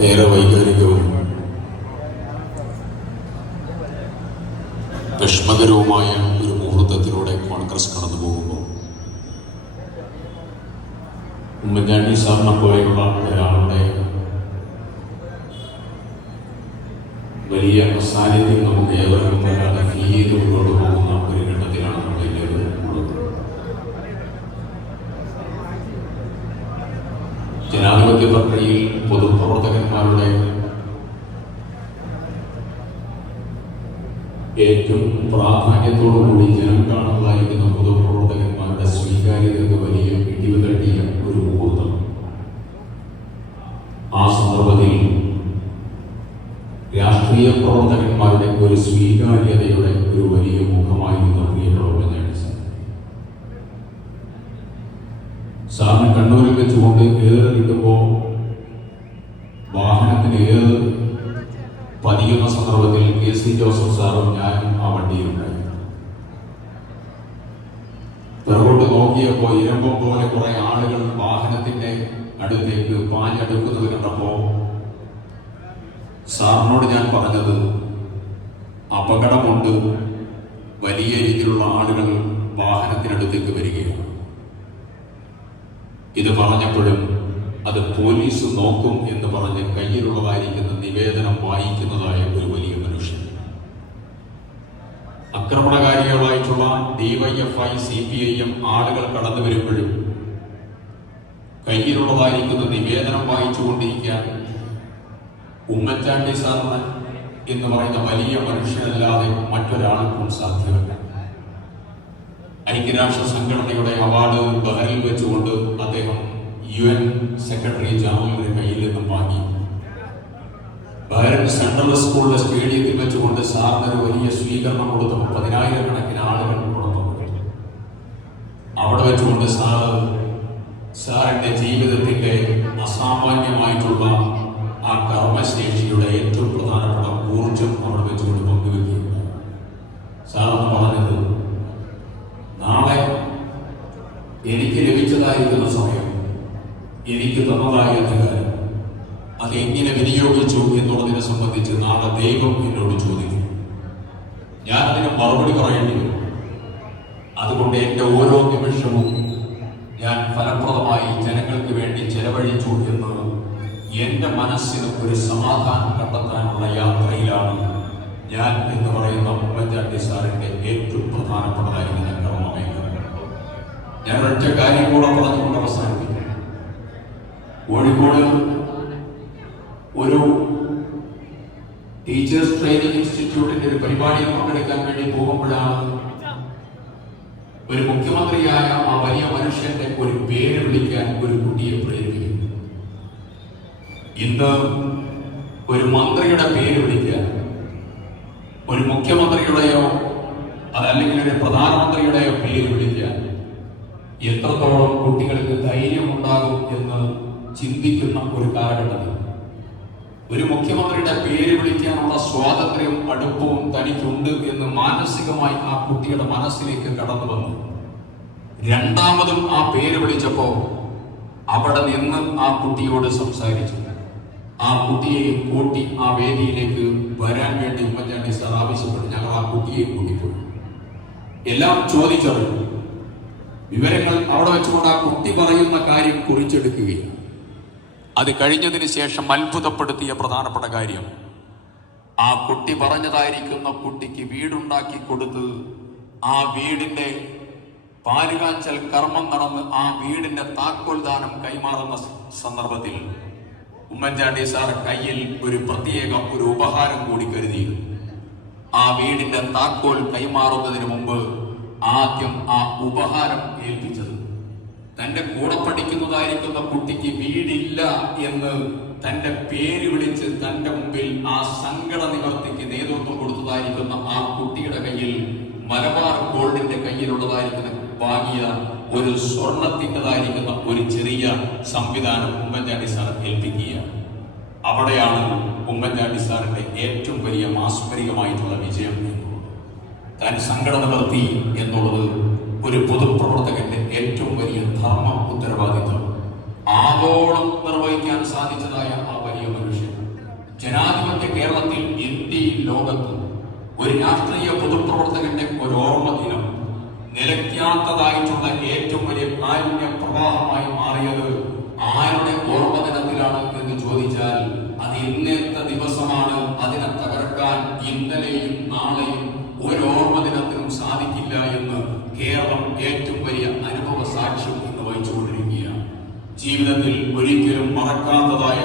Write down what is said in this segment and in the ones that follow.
ഏറെ വൈകാരികവും വിഷമകരവുമായ ഒരു മുഹൂർത്തത്തിലൂടെ കോൺഗ്രസ് കടന്നു പോകുമ്പോൾ ഉമ്മൻചാണ്ടി സാറിനെ പോലെയുള്ള ഒരാളുടെ വലിയ സാന്നിധ്യം നമുക്ക് ഏവർക്കും വരാതെ ഫീൽ മുന്നോട്ട് പോകുന്ന ഒരു ഘട്ടത്തിലാണ് നമ്മൾ ജനാധിപത്യ പ്രക്രിയയിൽ പൊതുപ്രവർത്തകന്മാരുടെ ഏറ്റവും പ്രാധാന്യത്തോടുകൂടി ജനം കാണുന്നതായിരിക്കുന്ന പൊതുപ്രവർത്തകന്മാരുടെ സ്വീകാര്യതയ്ക്ക് വലിയ ഇടിവ് തട്ടിയ ഒരു മുഹൂർത്തം. ആ സന്ദർഭത്തിൽ രാഷ്ട്രീയ പ്രവർത്തകന്മാരുടെ ഒരു സ്വീകാര്യതയുടെ ഒരു വലിയ മുഖമായിരുന്നു പ്രിയപ്പെട്ട സാറിന് കണ്ണൂരിൽ വെച്ചുകൊണ്ട് ഏറെ കിട്ടുമ്പോൾ വാഹനത്തിന് ഏറ് പതിയുന്ന സന്ദർഭത്തിൽ കെ സി ജോസഫ് സാറും ഞാനും ആ വണ്ടിയിലുണ്ടായി നോക്കിയപ്പോൾ ഇരമ്പം പോലെ കുറെ ആളുകൾ വാഹനത്തിന്റെ അടുത്തേക്ക് പാഞ്ഞെടുക്കുന്നത് കണ്ടപ്പോ സാറിനോട് ഞാൻ പറഞ്ഞത് അപകടമുണ്ട്. വലിയ രീതിയിലുള്ള ആളുകൾ വാഹനത്തിനടുത്തേക്ക് വരികയാണ്. ഇത് പറഞ്ഞപ്പോഴും അത് പോലീസ് നോക്കും എന്ന് പറഞ്ഞ് കയ്യിലുള്ളതായിരിക്കുന്ന നിവേദനം വായിക്കുന്നതായ ഒരു വലിയ ആക്രമണകാരികളായിട്ടുള്ള DYFI C P I M ആളുകൾ കടന്നു വരുമ്പോഴും കയ്യിലുള്ളതായിരിക്കുന്ന നിവേദനം വായിച്ചുകൊണ്ടിരിക്കാൻ ഉമ്മൻചാണ്ടി സാറിന് എന്ന് പറയുന്ന വലിയ മനുഷ്യനല്ലാതെ മറ്റൊരാൾക്കും സാധ്യമല്ല. ഐക്യരാഷ്ട്ര സംഘടനയുടെ അവാർഡ് ബഹറിൽ വെച്ചുകൊണ്ട് അദ്ദേഹം യു എൻ സെക്രട്ടറി ജനറലിന്റെ കയ്യിൽ നിന്നും വാങ്ങി. ബഹ്റൈൻ സെൻട്രൽ സ്കൂളിലെ സ്റ്റേഡിയത്തിൽ വെച്ചുകൊണ്ട് സാറിന് വലിയ സ്വീകരണം കൊടുത്തപ്പോൾ പതിനായിരക്കണക്കിന് ആളുകൾ പുറത്തു അവിടെ വെച്ചുകൊണ്ട് സാറ് സാറിന്റെ ജീവിതത്തിന്റെ അസാമാന്യമായിട്ടുള്ള ആ കർമ്മശേഷിയുടെ മറുപടി പറയേണ്ടി വരും. അതുകൊണ്ട് എന്റെ ഓരോ നിമിഷവും ഞാൻ ഫലപ്രദമായി ജനങ്ങൾക്ക് വേണ്ടി ചെലവഴിച്ചു എന്ന് എന്റെ മനസ്സിന് ഒരു സമാധാനം കണ്ടെത്താനുള്ള യാത്രയിലാണ് ഞാൻ എന്ന് പറയുന്ന ഉമ്മൻചാണ്ടി സാറിന്റെ ഏറ്റവും പ്രധാനപ്പെട്ടതായിരിക്കുന്ന കർമ്മമേഖല ഞാൻ ഒറ്റ കാര്യം കൂടെ പറഞ്ഞുകൊണ്ട് അവസാനിപ്പിക്കും. കോഴിക്കോട് ഒരു ടീച്ചേഴ്സ് ട്രെയിനിങ് ഇൻസ്റ്റിറ്റ്യൂട്ടിന്റെ ഒരു പരിപാടിയിൽ പങ്കെടുക്കാൻ വേണ്ടി പോകുമ്പോഴാണ് ഒരു മുഖ്യമന്ത്രിയായ ആ വലിയ മനുഷ്യന്റെ ഒരു പേര് വിളിക്കാൻ ഒരു കുട്ടിയെ പ്രേരിപ്പിക്കുന്നു ഇന്ന് ഒരു മന്ത്രിയുടെ പേര് വിളിക്കാൻ ഒരു മുഖ്യമന്ത്രിയുടെയോ അതല്ലെങ്കിൽ ഒരു പ്രധാനമന്ത്രിയുടെയോ പേര് വിളിക്കാൻ എത്രത്തോളം കുട്ടികൾക്ക് ധൈര്യമുണ്ടാകും എന്ന് ചിന്തിക്കുന്ന ഒരു കാലഘട്ടത്തിൽ ഒരു മുഖ്യമന്ത്രിയുടെ പേര് വിളിക്കാനുള്ള സ്വാതന്ത്ര്യവും അടുപ്പവും തനിക്കുണ്ട് എന്ന് മാനസികമായി ആ കുട്ടിയുടെ മനസ്സിലേക്ക് കടന്നു വന്നു. രണ്ടാമതും ആ പേര് വിളിച്ചപ്പോ അവിടെ നിന്ന് ആ കുട്ടിയോട് സംസാരിച്ചു. ആ കുട്ടിയെ കൂട്ടി ആ വേദിയിലേക്ക് വരാൻ വേണ്ടി ഉമ്മൻചാണ്ടി സാർ ആവശ്യപ്പെട്ടു. ഞങ്ങൾ ആ കുട്ടിയെയും കൂട്ടിപ്പോയി. എല്ലാം ചോദിച്ചറിഞ്ഞു. വിവരങ്ങൾ അവിടെ വെച്ചുകൊണ്ട് ആ കുട്ടി പറയുന്ന കാര്യം കുറിച്ചെടുക്കുകയാണ്. അത് കഴിഞ്ഞതിന് ശേഷം അത്ഭുതപ്പെടുത്തിയ പ്രധാനപ്പെട്ട കാര്യം ആ കുട്ടി പറഞ്ഞതായിരിക്കുന്ന കുട്ടിക്ക് വീടുണ്ടാക്കി കൊടുത്ത് ആ വീടിന്റെ പാലുകാച്ചൽ കർമ്മം നടന്ന് ആ വീടിന്റെ താക്കോൽ ദാനം കൈമാറുന്ന സന്ദർഭത്തിൽ ഉമ്മൻചാണ്ടി സാർ കയ്യിൽ ഒരു പ്രത്യേക ഒരു ഉപഹാരം കൂടി കരുതി. ആ വീടിന്റെ താക്കോൽ കൈമാറുന്നതിന് മുമ്പ് ആദ്യം ആ ഉപഹാരം ഏൽപ്പിച്ചത്. തന്റെ കൂടെ പഠിക്കുന്നതായിരിക്കുന്ന കുട്ടിക്ക് വീടില്ല എന്ന് തന്റെ പേര് വിളിച്ച് തന്റെ മുമ്പിൽ ആ സങ്കട നിവർത്തിക്ക് നേതൃത്വം കൊടുത്തതായിരിക്കുന്ന ആ കുട്ടിയുടെ കയ്യിൽ മലബാർ ഗോൾഡിന്റെ കയ്യിലുള്ളതായിരിക്കുന്ന വാങ്ങിയ ഒരു സ്വർണത്തിന്റെതായിരിക്കുന്ന ഒരു ചെറിയ സംവിധാനം ഉമ്മൻചാണ്ടി സാർ ഏൽപ്പിക്കുക അവിടെയാണ് ഉമ്മൻചാണ്ടി സാറിന്റെ ഏറ്റവും വലിയ മാസ്മരികമായിട്ടുള്ള വിജയം താൻ സങ്കട നിവർത്തി എന്നുള്ളത് ഒരു പൊതുപ്രവർത്തകന്റെ ഏറ്റവും വലിയ ധർമ്മ ഉത്തരവാദിത്വം. ആഗോളം നിർവഹിക്കാൻ സാധിച്ചതായ ആ വലിയ മനുഷ്യൻ. ജനാധിപത്യ കേരളത്തിൽ ഇന്ത്യയിൽ ലോകത്ത് ഒരു രാഷ്ട്രീയ പൊതുപ്രവർത്തകന്റെ ഒരു ഓർമ്മ ദിനം. നിലയ്ക്കാത്തതായിട്ടുള്ള ഏറ്റവും വലിയ കാരുണ്യ പ്രവാഹമായി മാറിയത് ആരുടെ ഓർമ്മ ദിനത്തിലാണ് എന്ന് ചോദിച്ചാൽ അത് ഇന്നത്തെ ദിവസമാണ് അതിനെ തകർക്കാൻ ഇന്നലെയും നാളെയും ഒരു ഓർമ്മ ദിനത്തിനും സാധിക്കില്ല എന്ന് കേരളം ഏറ്റവും വലിയ അനുഭവ സാക്ഷ്യം ഇന്ന് വഹിച്ചുകൊണ്ടിരിക്കുകയാണ് ജീവിതത്തിൽ ഒരിക്കലും മറക്കാത്തതായ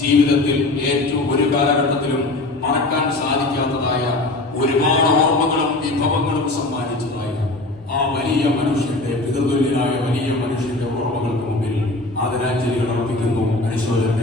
ജീവിതത്തിൽ ഏറ്റവും ഒരു കാലഘട്ടത്തിലും മറക്കാൻ സാധിക്കാത്തതായ ഒരുപാട് ഓർമ്മകളും വിഭവങ്ങളും സമ്മാനിച്ചതായ ആ വലിയ മനുഷ്യന്റെ പിതൃതുല്യനായ വലിയ മനുഷ്യന്റെ ഓർമ്മകൾക്ക് മുമ്പിൽ ആദരാഞ്ജലികൾ അർപ്പിക്കുന്നു. അനുശോചനം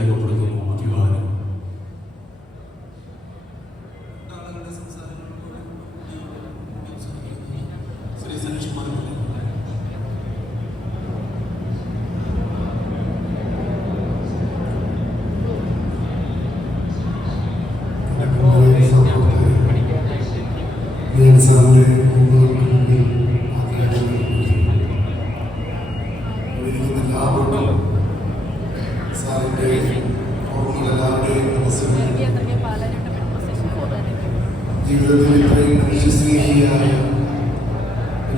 ജീവിതത്തിൽ ഇത്രയും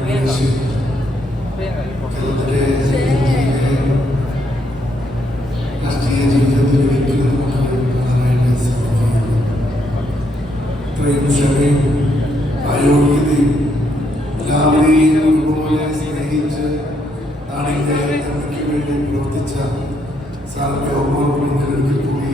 മനുഷ്യൻ. കേരളത്തിലെ രാഷ്ട്രീയ ജീവിതത്തിൽ ഒരിക്കലും കാണാനായിട്ട് സാധിക്കുകയില്ല ഇത്രയും ക്ഷമയും ആരോഗ്യതയും എല്ലാവരെയും ഒരുപോലെ സ്നേഹിച്ച് നാടിന്റെ നന്മയ്ക്ക് വേണ്ടി പ്രവർത്തിച്ച സാറിന്റെ ഒരിക്കൽ കൂടി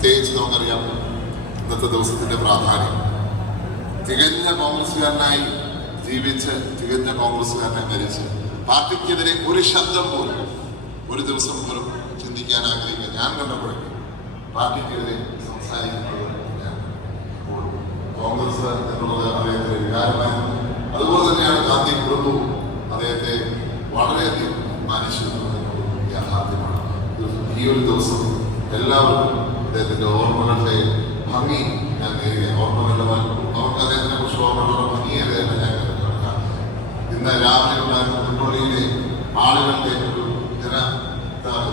പ്രത്യേകിച്ച് നമുക്കറിയാം ഇന്നത്തെ ദിവസത്തിന്റെ പ്രാധാന്യം. തികഞ്ഞ കോൺഗ്രസ്സുകാരനായി ജീവിച്ച് തികഞ്ഞ കോൺഗ്രസ്സുകാരനെ മരിച്ച് പാർട്ടിക്കെതിരെ ഒരു ശബ്ദം പോലും ഒരു ദിവസം പോലും ചിന്തിക്കാൻ ആഗ്രഹിക്കുക ഞാൻ കണ്ടപ്പോഴേക്കും പാർട്ടിക്കെതിരെ സംസാരിക്കുന്നത് ഞാൻ വികാരമായിരുന്നു അതുപോലെ തന്നെയാണ് ഗാന്ധി കുടുംബവും അദ്ദേഹത്തെ വളരെയധികം മാനിച്ചു യാഥാർത്ഥ്യമാണ്. ഈ ഒരു ദിവസം എല്ലാവർക്കും അദ്ദേഹത്തിന്റെ ഓർമ്മകളുടെ ഭംഗി ഞാൻ നേരിയ ഓർമ്മകളുടെ വൽ- അവർക്ക് അദ്ദേഹത്തിനെ കുറിച്ച് ഓർമ്മകളുടെ ഭംഗിയേറെ ഞാൻ കണക്കാക്കാം ഇന്ന് രാവിലെ ഉണ്ടായിരുന്ന മുന്നോടിയിലെ ആളുകളുടെ ഒരു ജന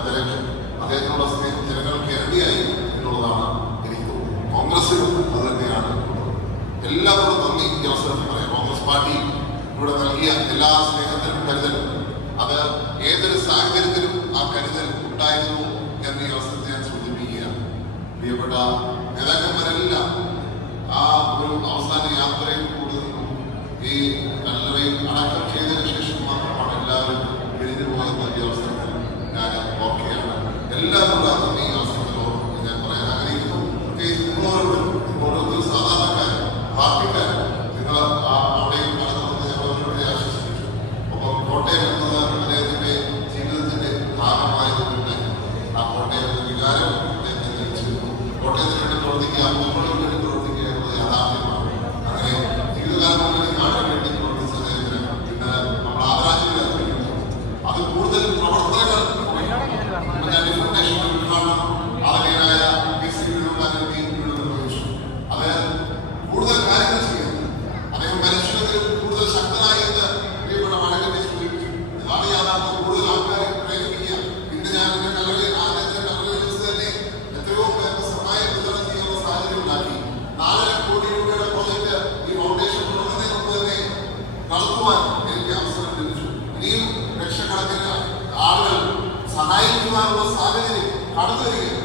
തിരക്ക് അദ്ദേഹത്തിനുള്ള സ്നേഹം ജനങ്ങൾക്ക് ഇരട്ടിയായി എന്നുള്ളതാണ് എനിക്ക് തോന്നുന്നത് കോൺഗ്രസിലും അത് തന്നെയാണ് എല്ലാവരോടും നന്ദി ഈ അവസരത്തിൽ പറയാം. കോൺഗ്രസ് പാർട്ടി ഇവിടെ നൽകിയ എല്ലാ സ്നേഹത്തിനും കരുതലും അത് ഏതൊരു സാഹചര്യത്തിലും ആ കരുതൽ ഉണ്ടായിരുന്നു എന്ന് ഈ അവസരത്തിൽ Not കടന്നു വരിക